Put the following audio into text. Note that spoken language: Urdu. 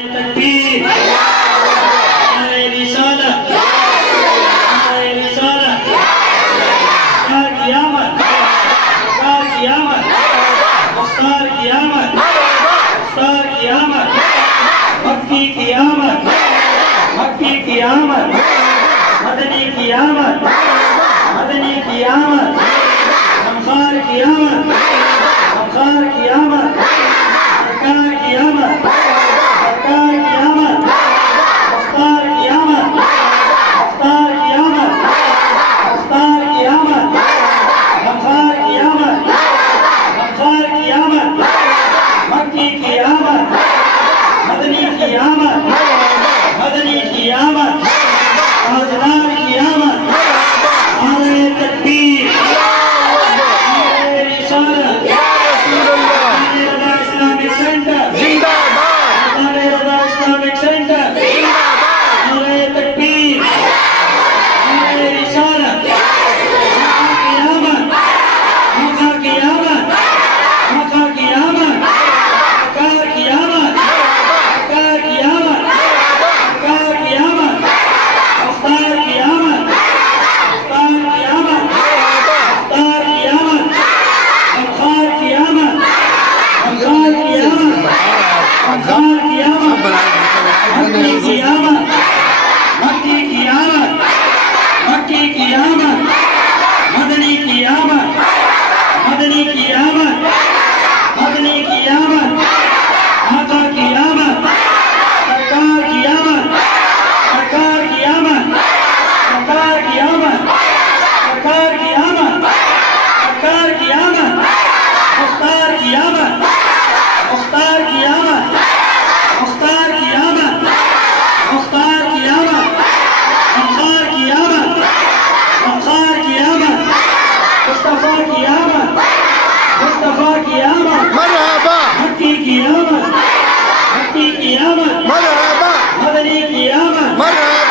تکبیر نعرہ رسالت نعرہ رسالت مختار قیامت مختار قیامت مختار قیامت مختار قیامت مکی قیامت مکی قیامت مدنی قیامت مدنی قیامت غمخوار قیامت غمخوار قیامت سرکار قیامت سرکار قیامت مختار قیامت مختار قیامت مختار قیامت غمخوار قیامت غمخوار قیامت مکی قیامت مدنی قیامت مدنی قیامت تاجدار قیامت نعرہ تکبیر نعرہ رسالت نعرہ رضا اسلامک سینٹر نعرہ رضا اسلامک سینٹر نعرہ تکبیر نعرہ رسالت مقا قیامت مقا قیامت مقا قیامت مقا قیامت مقا قیامت مختار قیامت مختار قیامت مختار قیامت غمخوار قیامت غمخوار قیامت غمخوار قیامت مکی قیامت مکی قیامت مکی قیامت مدنی قیامت مدنی قیامت مدنی قیامت آقا قیامت سرکار قیامت سرکار قیامت سرکار قیامت سرکار قیامت سرکار قیامت مختار قیامت مختار قیامت مختار قیامت مختار قیامت غمخوار قیامت غمخوار قیامت مصطفیٰ قیامت مصطفیٰ قیامت مرحبا مکی قیامت مکی قیامت مرحبا مدنی قیامت مرحبا